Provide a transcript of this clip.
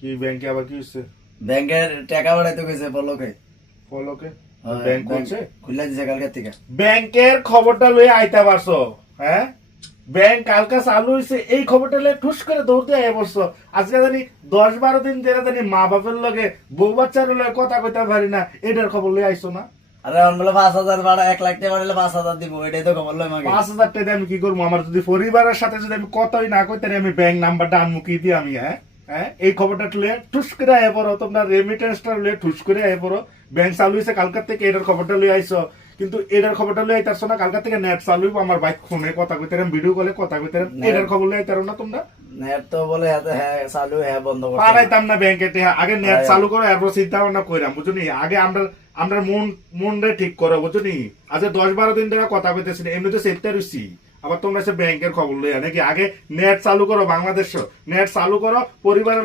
কি ব্যাংকে আবার কি হচ্ছে? ব্যাংকের টাকা বাড়াইতে গেছে পলকে। ফলোকে ব্যাংক খুলছে? খুলে দিছে কালকে থেকে। ব্যাংকের খবরটা লয়ে আইতা পারছো? হ্যাঁ, ব্যাংক কালকা চালু হয়েছে এই খবরটা লয়ে ঠুস করে দৌড়তে আয় বসছো। আজকে জানি 10-12 দিন ধরে জানি মা বাপের লগে বউ বাচ্চার লগে কথা কইতে পারি না, এটার খবর লয়ে আইছো না? আরে এখন বলে 5,000 ভাড়া, 1 লাখ টাকা বাড়াইলে 5,000 দিব, এটাই তো খবর লয় মাগে। 5,000 টাকা দিয়ে আমি কি করবো? আমার যদি পরিবারের সাথে যদি আমি কথাই না কইতে আমি ব্যাংক নাম্বারটা আনমুখি দিই আমি। হ্যাঁ হ্যাঁ, এই খবরটা লয়ে ঠুস করে আয় পড়ো, তোমরা রেমিটেন্সটা লয়ে ঠুস করে আয় পড়ো। ব্যাংক চালু হয়েছে কালকার থেকে, এটার খবরটা লয়ে আইছো। কিন্তু এটার খবরটা লয়ে আইতারছো না, কালকার থেকে নেট চালু হইব, আমার বাইক ফোনে কথা কইতে ভিডিও কলে কথা কইতে, এটার খবর লয়ে আইতারো না তোমরা? নেট তো বলে হ্যাঁ চালু, হ্যাঁ বন্ধ করতে। পারাইতাম না ব্যাংকে আগে নেট চালু করো, এরপর চিন্তা ভাবনা কইরাম, বুঝুনি? আগে আমরা আমরা মন রে ঠিক করো, বুঝুনি? আজকে 10-12 দিন ধরে কথা কইতেছি, এমনিতে সেটটা রইছি, আবার তোমরা এসে ব্যাংকের খবর লইয়া নাকি? আগে নেট চালু করো, বাংলাদেশ নেট চালু করো, পরিবারের